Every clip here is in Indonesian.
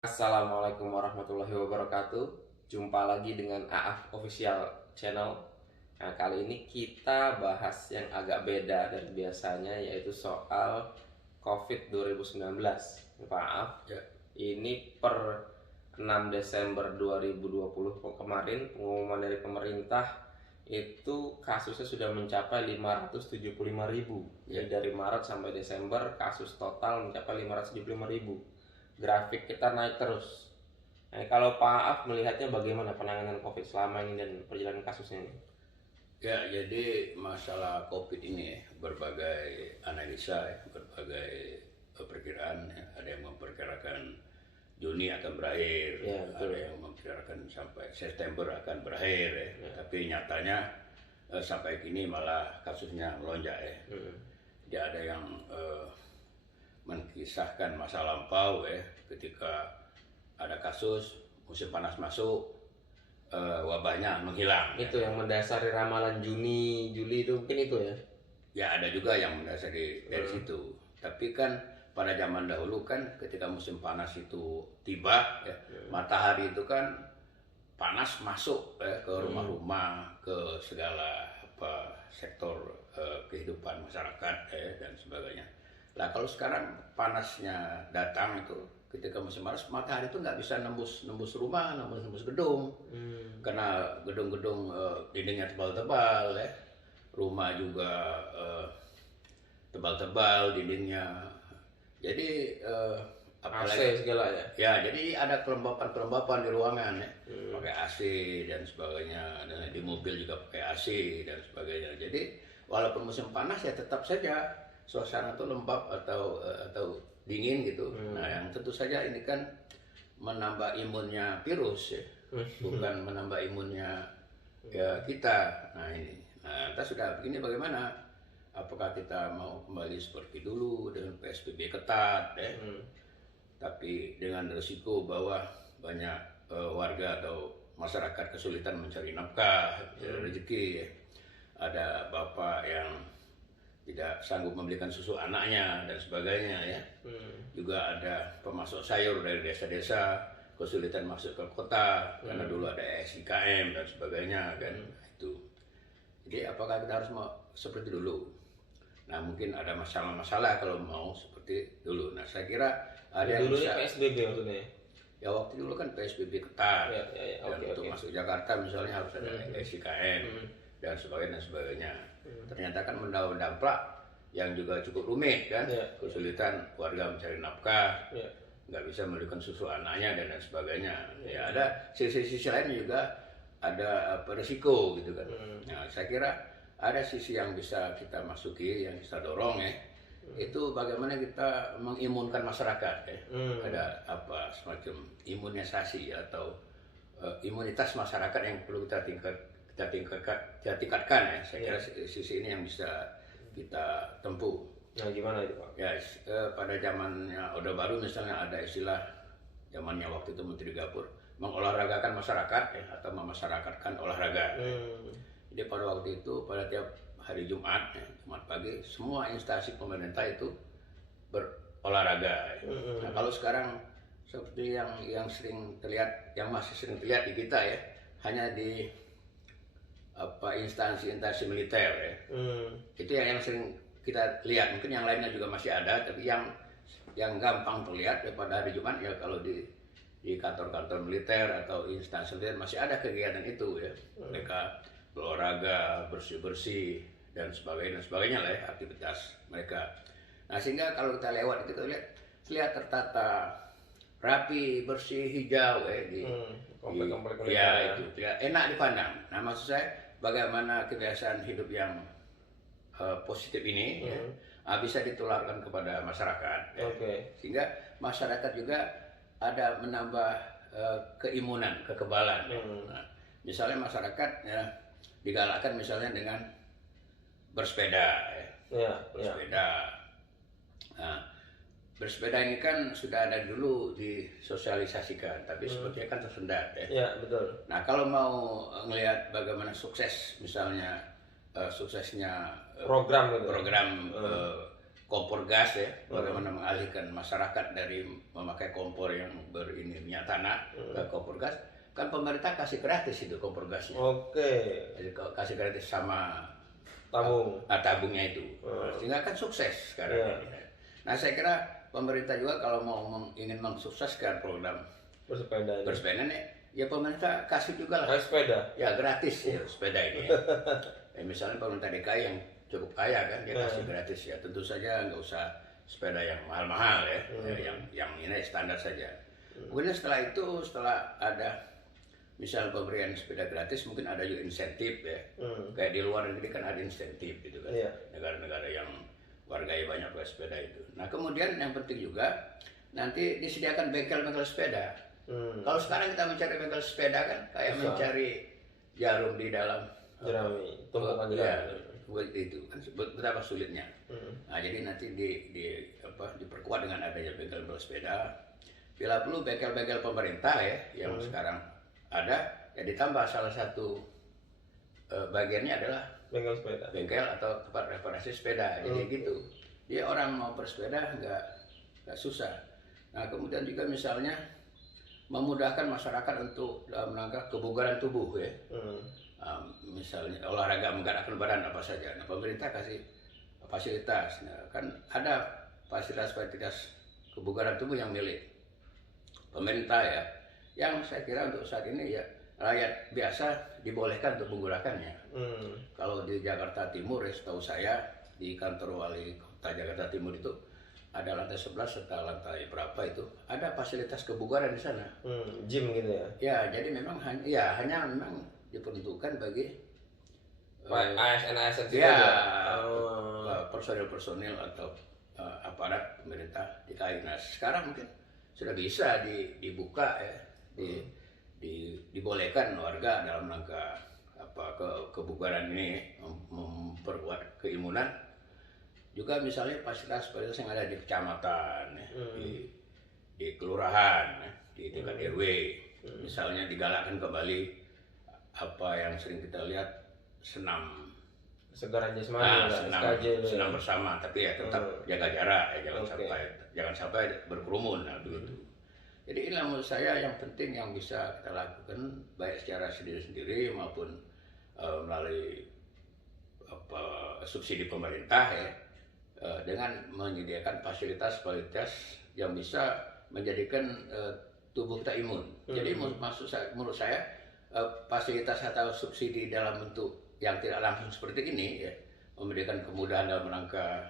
Assalamualaikum warahmatullahi wabarakatuh. Jumpa lagi dengan AAF Official Channel. Nah, kali ini kita bahas yang agak beda dari biasanya, yaitu soal COVID 2019. Maaf, Ya, ini per 6 Desember 2020 kemarin pengumuman dari pemerintah itu kasusnya sudah mencapai 575.000. Jadi dari Maret sampai Desember kasus total mencapai 575.000. Grafik kita naik terus. Nah, kalau Pak Af melihatnya bagaimana penanganan COVID selama ini dan perjalanan kasusnya ini? ya, jadi masalah COVID ini berbagai analisa, berbagai perkiraan. Ada yang memperkirakan Juni akan berakhir, Ya, betul. ada yang memperkirakan sampai September akan berakhir. Tapi nyatanya sampai kini malah kasusnya melonjak ya. Jadi ada yang mengkisahkan masa lampau ketika ada kasus musim panas masuk, wabahnya menghilang. Itu yang mendasari ramalan Juni, Juli itu mungkin itu ya. Ya ada juga yang mendasari dari situ. Tapi kan pada zaman dahulu kan ketika musim panas itu tiba, matahari itu kan panas masuk ke rumah-rumah, ke segala sektor kehidupan masyarakat dan sebagainya. Nah kalau sekarang panasnya datang itu ketika musim panas, matahari itu nggak bisa nembus rumah, nembus gedung, karena gedung-gedung dindingnya tebal-tebal rumah juga tebal-tebal dindingnya. Jadi apalagi AC segala ya. ya, jadi ada kelembapan-kelembapan di ruangan pakai AC dan sebagainya, dan di mobil juga pakai AC dan sebagainya. Jadi walaupun musim panas ya tetap saja suasana itu lembab atau dingin gitu. Nah yang tentu saja ini kan menambah imunnya virus ya, bukan menambah imunnya ya kita. Nah kita sudah begini, bagaimana? Apakah kita mau kembali seperti dulu dengan PSBB ketat tapi dengan risiko bahwa banyak warga atau masyarakat kesulitan mencari nafkah, rezeki. Ada bapak yang tidak sanggup membelikan susu anaknya dan sebagainya ya. Juga ada pemasok sayur dari desa-desa kesulitan masuk ke kota karena dulu ada SIKM dan sebagainya kan. Itu. Jadi apakah kita harus mau seperti dulu? Nah mungkin ada masalah-masalah kalau mau seperti dulu. Nah saya kira ada yang Dulu bisa. PSBB maksudnya. Ya waktu dulu kan PSBB ketat. Ya, Dan untuk masuk Jakarta misalnya harus ada SIKM dan sebagainya. Ternyata kan mendampak yang juga cukup rumit kan. Kesulitan warga mencari nafkah, nggak bisa memberikan susu anaknya dan lain sebagainya. Ya ada sisi-sisi lain juga ada risiko gitu kan. Nah saya kira ada sisi yang bisa kita masuki, yang kita dorong itu bagaimana kita mengimunkan masyarakat ada semacam imunisasi atau imunitas masyarakat yang perlu kita tingkatkan saya kira sisi ini yang bisa kita tempuh. Nah, gimana itu Pak? Ya pada zamannya Orde Baru misalnya ada istilah zamannya waktu itu Menteri Gapur mengolahragakan masyarakat atau memasyarakatkan olahraga. Jadi pada waktu itu pada tiap hari Jumat pagi semua instansi pemerintah itu berolahraga. Nah kalau sekarang seperti yang sering terlihat, yang masih sering terlihat di kita hanya di instansi-instansi militer itu yang sering kita lihat. Mungkin yang lainnya juga masih ada, tapi yang gampang terlihat pada hari Jumat ya kalau di kantor-kantor militer atau instansi militer masih ada kegiatan itu mereka berolahraga, bersih-bersih dan sebagainya lah aktivitas mereka. Nah sehingga kalau kita lewat kita lihat tertata rapi, bersih, hijau komplek-komplek ya itu enak dipandang. Nah maksud saya bagaimana kebiasaan hidup yang positif ini bisa ditularkan kepada masyarakat sehingga masyarakat juga ada menambah keimunan, kekebalan. Nah, misalnya masyarakat digalakkan misalnya dengan bersepeda bersepeda. Nah, bersepeda ini kan sudah ada dulu disosialisasikan, tapi sepertinya kan tersendat Ya, betul. Nah kalau mau ngelihat bagaimana sukses misalnya suksesnya Program gitu. kompor gas ya, bagaimana mengalihkan masyarakat dari memakai kompor yang minyak tanah ke kompor gas. Kan pemerintah kasih gratis itu kompor gasnya. Jadi kasih gratis sama tabungnya itu. Sehingga kan sukses sekarang ini. Nah saya kira pemerintah juga kalau ingin mensukseskan program bersepeda ini, ya pemerintah kasih juga lah. Sepeda? Ya gratis ya sepeda ini. Misalnya pemerintah DKI yang cukup kaya kan, dia kasih gratis ya. Tentu saja nggak usah sepeda yang mahal-mahal ya, yang ini standar saja. Kemudian setelah ada misal pemberian sepeda gratis, mungkin ada juga insentif ya. Kayak di luar negeri kan ada insentif gitu kan. Negara-negara yang warganya banyak pakai sepeda itu. Nah kemudian yang penting juga nanti disediakan bengkel-bengkel sepeda. Kalau sekarang kita mencari bengkel sepeda kan kayak mencari jarum di dalam jerami, tumpukan jerami. Itu kan betapa sulitnya. Nah jadi nanti diperkuat dengan adanya bengkel-bengkel sepeda. Bila perlu bengkel-bengkel pemerintah ya yang sekarang ada, ya ditambah salah satu bagiannya adalah bengkel atau tempat reparasi sepeda. Jadi gitu. Dia orang mau bersepeda nggak susah. Nah kemudian juga misalnya memudahkan masyarakat untuk dalam rangka kebugaran tubuh ya. Misalnya olahraga menggerakkan badan apa saja. Nah pemerintah kasih fasilitas. Nah, kan ada fasilitas kebugaran tubuh yang milik pemerintah ya. Yang saya kira untuk saat ini ya rakyat biasa dibolehkan untuk menggunakannya. Kalau di Jakarta Timur ya setahu saya di kantor wali kota Jakarta Timur itu ada lantai 11 serta lantai berapa itu ada fasilitas kebugaran di sana. Gym gitu ya? Ya jadi memang hanya memang diperuntukkan bagi ASN ya personil atau aparat pemerintah DKI. Nah sekarang mungkin sudah bisa dibuka ya, dibolehkan warga dalam rangka kebugaran ini memperkuat keimunan. Juga misalnya fasilitas yang ada di kecamatan, di kelurahan, di tingkat RW, misalnya digalakkan kembali apa yang sering kita lihat senam segaran jasmani, senam bersama, tapi ya tetap jaga jarak, ya, jangan sampai berkerumun, nah, begitu. Jadi inilah menurut saya yang penting yang bisa kita lakukan baik secara sendiri-sendiri maupun melalui subsidi pemerintah ya, dengan menyediakan fasilitas yang bisa menjadikan tubuh kita imun. Jadi menurut saya fasilitas atau subsidi dalam bentuk yang tidak langsung seperti ini ya, memberikan kemudahan dalam rangka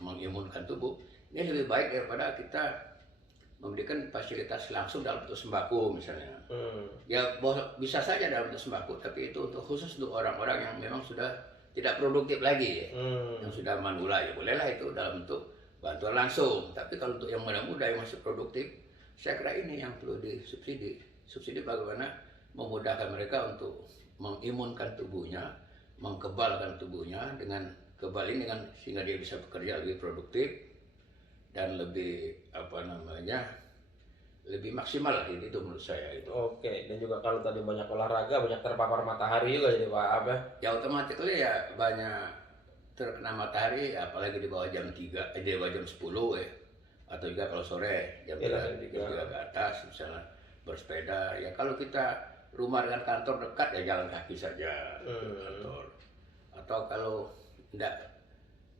mengimunkan tubuh, ini lebih baik daripada kita memberikan fasilitas langsung dalam bentuk sembako misalnya. Ya bisa saja dalam bentuk sembako, tapi itu khusus untuk orang-orang yang memang sudah tidak produktif lagi ya. Yang sudah manula ya bolehlah itu dalam bentuk bantuan langsung. Tapi kalau untuk yang muda-muda yang masih produktif, saya kira ini yang perlu disubsidi. Subsidi bagaimana memudahkan mereka untuk mengimunkan tubuhnya, mengkebalkan tubuhnya dengan kebal ini sehingga dia bisa bekerja lebih produktif dan lebih lebih maksimal lah, itu menurut saya itu. Oke, dan juga kalau tadi banyak olahraga, banyak terpapar matahari juga jadi Pak Ab ya? Ya otomatis ya banyak terkena matahari, apalagi di bawah jam 3, di bawah jam 10 ya. Atau juga kalau sore jam 3 ke atas misalnya bersepeda. Ya kalau kita rumah dengan kantor dekat ya jalan kaki saja ke kantor. Atau kalau enggak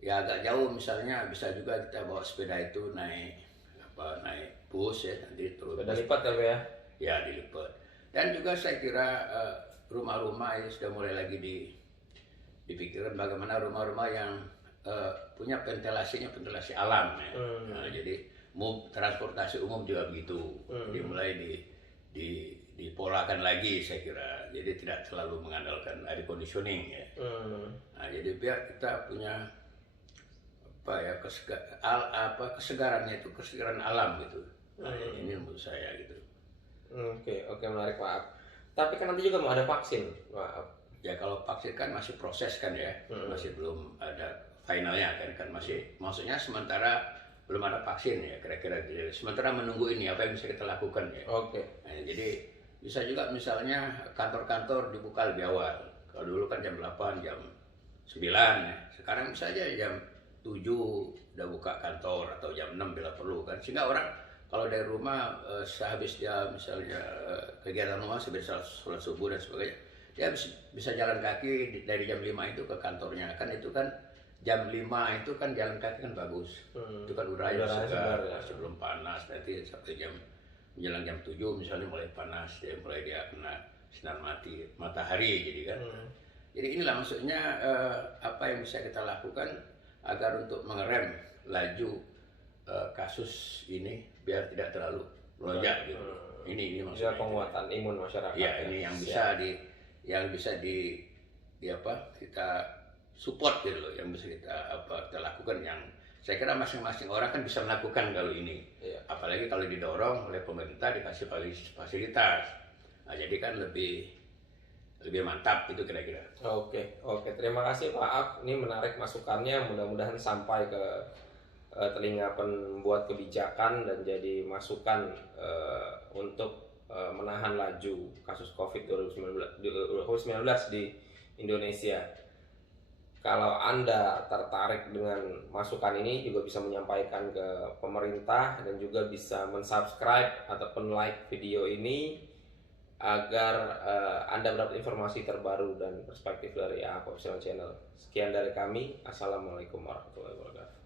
ya agak jauh misalnya bisa juga kita bawa sepeda itu naik bus ya, nanti terus sepeda lipat ya? Ya dilipat. Dan juga saya kira rumah-rumah ini sudah mulai lagi dipikirkan bagaimana rumah-rumah yang punya ventilasi alam ya. Nah, jadi transportasi umum juga begitu. Jadi mulai dipolakan lagi saya kira. Jadi tidak selalu mengandalkan air conditioning ya. Nah, jadi biar kita punya kesegarannya itu kesegaran alam gitu. Nah, ini menurut saya gitu. Oke, menarik Pak Ab. Tapi kan nanti juga mau ada vaksin Pak Ab. Ya kalau vaksin kan masih proses kan ya, masih belum ada finalnya kan masih, maksudnya sementara belum ada vaksin ya kira-kira gitu. Sementara menunggu ini apa yang bisa kita lakukan ya. Oke. Nah, jadi bisa juga misalnya kantor-kantor dibuka lebih awal. Kalau dulu kan jam 8, jam 9 ya. Sekarang bisa aja jam 7 udah buka kantor atau jam 6 bila perlu kan, sehingga orang kalau dari rumah sehabis dia misalnya kegiatan rumah sehabis sholat subuh dan sebagainya, dia bisa jalan kaki dari jam 5 itu ke kantornya. Kan itu kan jam 5 itu kan jalan kaki kan bagus. Itu kan udaranya segar, masih belum panas. Nanti sampai jam menjelang jam 7 misalnya mulai panas, mulai dia kena sinar matahari jadi kan. Jadi inilah maksudnya apa yang bisa kita lakukan agar untuk mengerem laju kasus ini biar tidak terlalu melonjak gitu. Ini maksudnya penguatan imun masyarakat. Ya, ini yang bisa di apa kita support gitu loh, yang bisa kita lakukan, yang saya kira masing-masing orang kan bisa melakukan kalau ini. Ya. Apalagi kalau didorong oleh pemerintah dikasih fasilitas. Nah, jadi kan lebih mantap itu kira-kira. Oke. Terima kasih Pak Af. Ini menarik masukannya. Mudah-mudahan sampai ke telinga pembuat kebijakan dan jadi masukan untuk menahan laju kasus COVID-19 di Indonesia. Kalau Anda tertarik dengan masukan ini juga bisa menyampaikan ke pemerintah dan juga bisa mensubscribe ataupun like video ini agar Anda mendapat informasi terbaru dan perspektif dari AAF Official Channel. Sekian dari kami. Assalamualaikum warahmatullahi wabarakatuh.